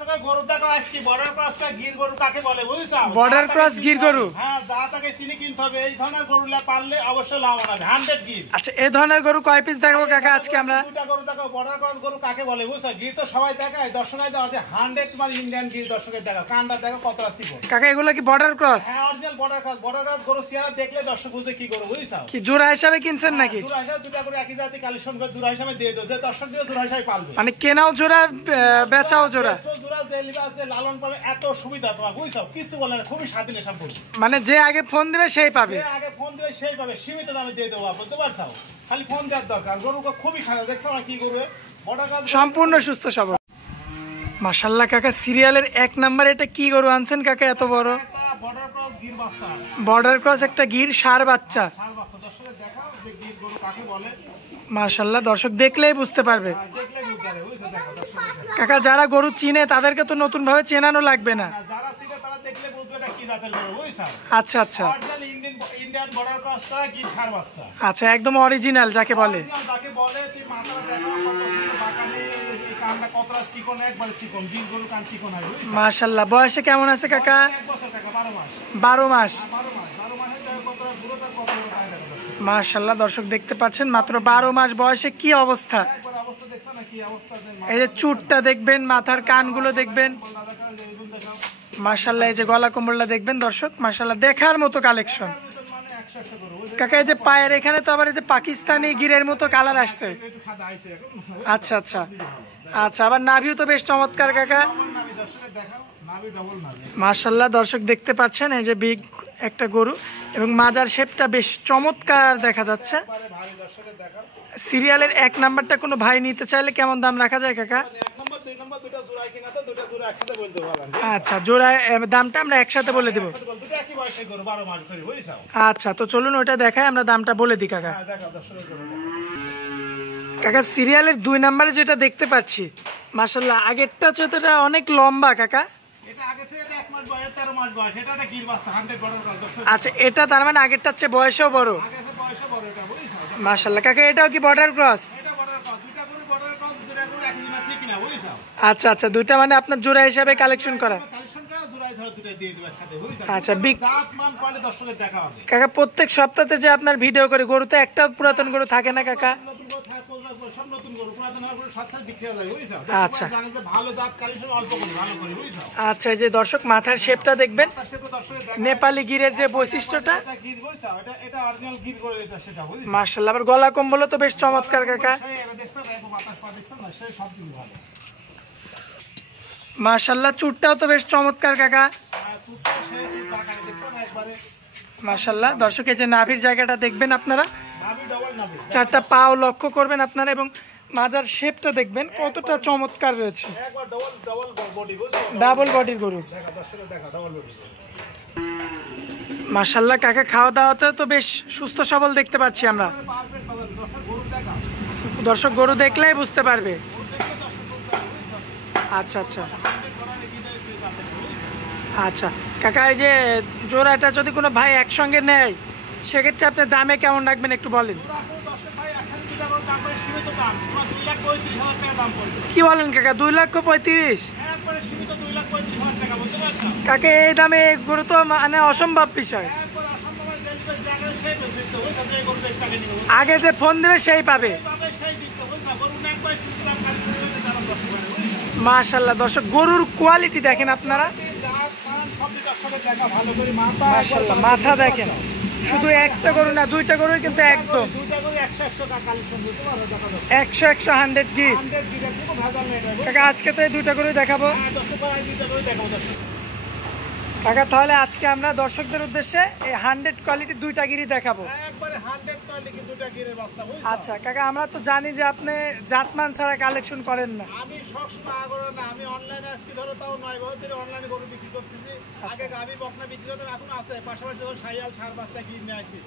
গরু দেখো আজকে বর্ডার ক্রসটা গির গরু কাকে বলে বুঝছো? বর্ডার ক্রস গির গরু। হ্যাঁ, যা তাকে চিনি কিনতে হবে। এই ধরনের গরুলা পাললে অবশ্যই লাভ হবে। 100 গির। আচ্ছা, এই ধরনের গরু কয় পিস দেখাবো কাকা আজকে আমরা? দুটা গরু দেখো। বর্ডার ক্রস গরু কাকে বলে বুঝছো? গির তো সবাই দেখায়, দর্শকই দাও 100 মানে ইন্ডিয়ান গির দর্শকের দেখো। কানটা দেখো কতটা চিকন। কাকা এগুলো কি বর্ডার ক্রস? হ্যাঁ, original border cross. Border cross গরু চেহারা দেখলে দর্শক বুঝে কি গরু বুঝছো? কি জোড়া হিসাবে কিনছেন নাকি? জোড়া হিসাবে দুটা করে একই জাতি কালেকশন করে জোড়া হিসাবে দিয়ে দাও। যে দর্শক দিয়ে জোড়া হিসাবে পালবে। মানে কেনাও জোড়া, বেচাও জোড়া। জোড়া যে লিবা যে লালন পালন এত সুবিধা তোমার বুঝছো? কিছু বলে না, খুবই স্বাধীন এসব গরু। মানে যে আগে ফোন দিবে সেই পাবে। যে আগে ফোন দিবে সেই পাবে। সীমিত দামে দিয়ে দেবো, বুঝতে পারছো? খালি ফোন দেওয়ার দরকার। গরুকে খুবই খারাপ দেখছো না কি গরু? বর্ডার ক্রস সম্পূর্ণ সুস্থ সবল। মাশাআল্লাহ কাকা, সিরিয়ালের 1 নাম্বার এটা কি গরু আনছেন কাকা এত বড়? বর্ডার ক্রস গির বাচ্চা। বর্ডার ক্রস একটা গির ষাঁড় বাচ্চা। ষাঁড় বাচ্চা দর্শকের দেখাও যে গির গরু কাকে বলে। মাশাআল্লাহ, দর্শক দেখলেই বুঝতে পারবে। দেখলে বুঝতে পারবে বুঝছো? দেখো দর্শক কাকা, যারা গরু চিনে তাদেরকে তো নতুন ভাবে চেনানো লাগবে না। যারা চিনে তারা দেখলে বুঝবে এটা কি জাতের গরু বুঝছো? আচ্ছা আচ্ছা অরিজিনাল ইন্ডিয়ান বর্ডার ক্রসটা গির ষাঁড় বাচ্চা। আচ্ছা, একদম অরিজিনাল যাকে বলে। তাকে বলে তুই মাথাটা দেখো কত সুন্দর বাঁকানে, এই কানটা কতটা চিকন, একবারে চিকন। গির গরু কান চিকন হয় বুঝছো? মাশাআল্লাহ, বয়সে কেমন আছে কাকা? 1 বছর টাকা 12 মাস। 12 মাস। 12 মাস 12 মাসে দেখো কতটা পুরোটা কত বড় পায় দেখো দর্শক। মাশাআল্লাহ, দর্শক দেখতে পাচ্ছেন মাত্র 12 মাস বয়সে কি অবস্থা। একবার অবস্থা দেখছো না কি অবস্থা? এই যে চুটটা দেখবেন, মাথার কানগুলো দেখবেন। মাশাআল্লাহ, এই যে গলা কম্বলটা দেখবেন দর্শক। মাশাআল্লাহ, দেখার মতো কালেকশন। কাকা, এই যে পায়ের এখানে তো আবার এই যে পাকিস্তানি গিরের মতো কালার আসছে। আচ্ছা আচ্ছা আচ্ছা, আবার নাভিও তো বেশ চমৎকার কাকা। মাশাআল্লাহ, দর্শক দেখতে পাচ্ছেন এই যে বিগ একটা গরু এবং মাজার শেপটা বেশ চমৎকার দেখা যাচ্ছে। সিরিয়ালের 1 নাম্বারটা কোনো ভাই নিতে চাইলে কেমন দাম রাখা যায় কাকা? আচ্ছা, জোড়া দামটা আমরা একসাথে বলে দেবো। আচ্ছা, তো চলুন ওটা দেখাই, আমরা দামটা বলে দিই কাকা। কাকা, সিরিয়ালের 2 নাম্বারে যেটা দেখতে পাচ্ছি, মাশাআল্লাহ আগেরটা চোখটা অনেক লম্বা কাকা। আচ্ছা, এটা তার মানে আগেরটার চেয়ে বয়সও বড়। মাশাআল্লাহ কাকা, এটাও কি বর্ডার ক্রস? আচ্ছা আচ্ছা, দুইটা মানে আপনার জোড়া হিসাবে কালেকশন করা। আচ্ছা বিগ কাকা, প্রত্যেক সপ্তাহে যে আপনার ভিডিও করে গরুতে একটা পুরাতন গরু থাকে না কাকা? আচ্ছা আচ্ছা, এই যে দর্শক মাথার শেপটা দেখবেন, নেপালি গিরের যে বৈশিষ্ট্যটা। মাশাআল্লাহ, আবার গলা কম্বল তো বেশ চমৎকার কাকা। মাশাআল্লাহ, চুটটাও তো বেশ চমৎকার কাকা। মাশাআল্লাহ, দর্শক এই যে নাভির জায়গাটা দেখবেন আপনারা, 4টা পাও লক্ষ্য করবেন আপনারা এবং মাজার শেপটা দেখবেন কতটা চমৎকার রয়েছে। ডাবল বডির গরু। মাশাআল্লাহ কাকা, খাওয়া দাওয়াতে তো বেশ সুস্থ সবল দেখতে পাচ্ছি আমরা। দর্শক গরু দেখলেই বুঝতে পারবে। আচ্ছা আচ্ছা আচ্ছা কাকা, এই যে জোড়াটা যদি কোনো ভাই একসঙ্গে নেয় সেক্ষেত্রে আপনি দামে কেমন রাখবেন একটু বলেন। কি বলেন কাকা, 2,35,000? কাকা, এই দামে গরু তো মানে অসম্ভব বিষয়। আগে যে ফোন দেবে সেই পাবে। মাশাআল্লাহ, দর্শক গরুর কোয়ালিটি দেখেন আপনারা। মাশাআল্লাহ, মাথা দেখেন, শুধু একটা গরু না, 2টা গরু কিন্তু একদম 100 গির। কাকা, আজকে তো এই 2টা গরুই দেখাবো কাকা। তাহলে আজকে আমরা দর্শকদের উদ্দেশ্যে এই 100 কোয়ালিটি 2টা গিরি দেখাবো। আচ্ছা কাকা, আমরা তো জানি যে আপনি জাতমান ছাড়া কালেকশন করেন না। আমি সবসময় আগ্রহ না, আমি অনলাইনে আজকে ধরো তাও 9 বছর ধরে অনলাইনে গরু বিক্রি করতেছি। আগে গাবি বকনা বিক্রি করতাম, এখন আছে পাশাপাশি ধরো শাইয়াল ষাঁড় বাচ্চা কিনে নিয়ে আসি।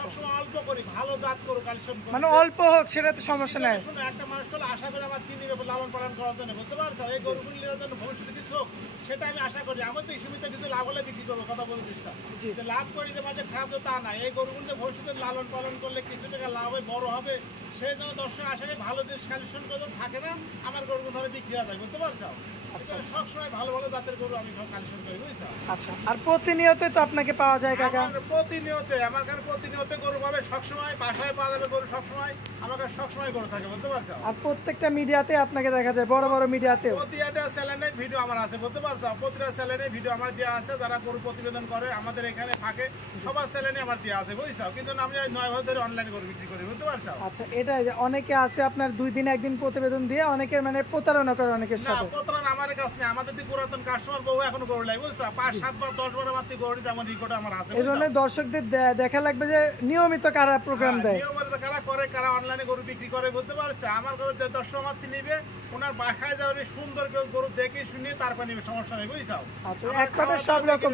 সবসময় অল্প করি, ভালো জাত করো কালেকশন করি। মানে অল্প হোক সেটা তো সমস্যা নাই। একটা মানুষ করলে আশা করি আমার 3 দিন লালন পালন করার জন্য, বুঝতে পারছো? এই গরুগুলি জন্য ভবিষ্যতে কিছু হোক সেটা আমি আশা করি। আমার তো এই সুবিধা কিছু লাভ হলে বিক্রি করবো, কথা বলে চেষ্টা লাভ করি যে মাঝে খারাপ তো তা না। এই গরুগুলো ভবিষ্যতে লালন পালন করলে কিছু টাকা লাভ হবে, বড় হবে। সেই জন্য দর্শক আশা করি ভালো জিনিস কালেকশন করে থাকে না, আমার গরুগুলো ধরে বিক্রি হয়ে যায়, বুঝতে পারছো? আচ্ছা সবসময় ভালো ভালো জাতের গরু আমি কালেকশন করি, বুঝছো? আচ্ছা, আর প্রতিনিয়তই তো আপনাকে পাওয়া যায় কাকা? আমার কাছে প্রতিনিয়ত গরু পাবে, সবসময় বাসায় পাওয়া যাবে গরু, সবসময় আমার কাছে সবসময় গরু থাকে, বুঝতে পারছো? আর প্রত্যেকটা মিডিয়াতে আপনাকে দেখা যায়, বড় বড় মিডিয়াতেও। প্রতিটা চ্যানেলে ভিডিও আমার আছে, বুঝতে পারছো? প্রতিটা চ্যানেলে ভিডিও আমার দেওয়া আছে, যারা গরু প্রতিবেদন করে আমাদের এখানে থাকে সবার চ্যানেলে আমার দেওয়া আছে, বুঝছো? কিন্তু আমি 9 বছর ধরে অনলাইনে গরু বিক্রি করি, বুঝতে পারছো? আচ্ছা, এটা অনেকে আছে আপনার 2 দিন 1 দিন প্রতিবেদন দিয়ে অনেকের মানে প্রতারণা করে অনেকের না, সাথে। প্রতারণা আমার কাছে নেই, আমাদের যে পুরাতন কাস্টমার বউ এখনো গরু লাই, বুঝছো? 5-7 বার 10 বার মাত্র গরু দিতে আমার রেকর্ড আমার আছে, এই জন্য দর্শকদের দেখা লাগবে যে নিয়মিত কারা প্রোগ্রাম দেয়, নিয়মিত কারা করে, কারা অনলাইনে গরু বিক্রি করে, বুঝতে পারছে? আমার গরু যে দর্শক মাত্র নিবে, ওনার বাসায় যাওয়ার সুন্দর গরু দেখে শুনে তারপর নিবে, সমস্যা নেই, বুঝছো? আচ্ছা, এক কথা সব রকম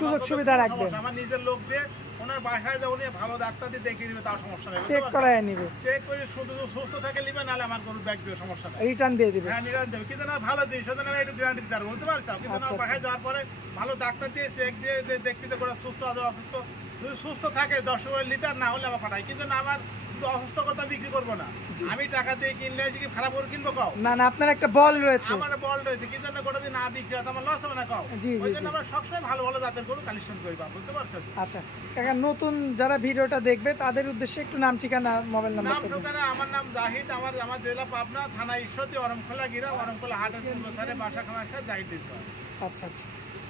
সুযোগ সুবিধা রাখবে, আমার নিজের লোক দিয়ে ওনার বাসায় যাও, উনি ভালো ডাক্তার দিয়ে দেখিয়ে নিবে, তার সমস্যা নেই, চেক করায় নিবে, চেক করে শুধু সুস্থ থাকে নিবে, নাহলে আমার গরু ব্যাগ দিবে, সমস্যা নেই, রিটার্ন দিয়ে দিবে। হ্যাঁ নিরান দেবে, কিন্তু না ভালো জিনিস ওদের আমি একটু গ্যারান্টি দিতে পারবো, বুঝতে পারছো? কিন্তু না বাসায় যাওয়ার পরে ভালো ডাক্তার দিয়ে চেক দিয়ে দেখবি যে গরু সুস্থ আছে অসুস্থ, যদি সুস্থ থাকে 10 লিটার, না হলে আবার পাঠাই, কিন্তু না আমার অসুস্থ কথা বিক্রি করবো না, আমি টাকা দিয়ে কিনলে কি খারাপ গরু কিনবো? কাও না না, আপনার একটা বল রয়েছে, আমার বল রয়েছে, কি জন্য গোটা দিন না বিক্রি হয় আমার লস হবে না? কাও ওই জন্য আমরা সবসময় ভালো ভালো জাতের গরু কালেকশন করি, বুঝতে পারছো? আচ্ছা কাকা, নতুন যারা ভিডিওটা দেখবে তাদের উদ্দেশ্যে একটু নাম ঠিকানা মোবাইল নাম্বার। নাম ঠিকানা, আমার নাম জাহিদ, আমার জেলা পাবনা, থানা ঈশ্বরদী, অরমখোলা গিরা, অরমখোলা হাটের পূর্ব সাইডে বাসা খামাখা জাহিদ। আচ্ছা আচ্ছা,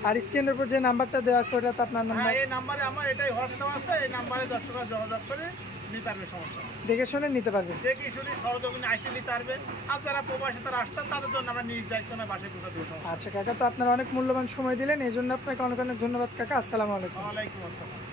আর স্ক্রিনের উপর যে নাম্বারটা দেওয়া আছে ওটা তো আপনার নাম্বার? এই নাম্বারে আমার এটাই হোয়াটসঅ্যাপ আছে, এই নাম্বারে দর্শকরা যোগাযোগ করে নিতে পারবে, সমস্যা দেখে শুনে নিতে পারবে, দেখি শুনি সরজমিনে আসে নিতে পারবে, আর যারা প্রবাসী তারা আসতেন তাদের জন্য আমরা নিজ দায়িত্ব না বাসায় পৌঁছে দেবো। আচ্ছা কাকা, তো আপনার অনেক মূল্যবান সময় দিলেন, এই জন্য আপনাকে অনেক অনেক ধন্যবাদ কাকা। আসসালামু আলাইকুম। ওয়ালাইকুম আসসালাম।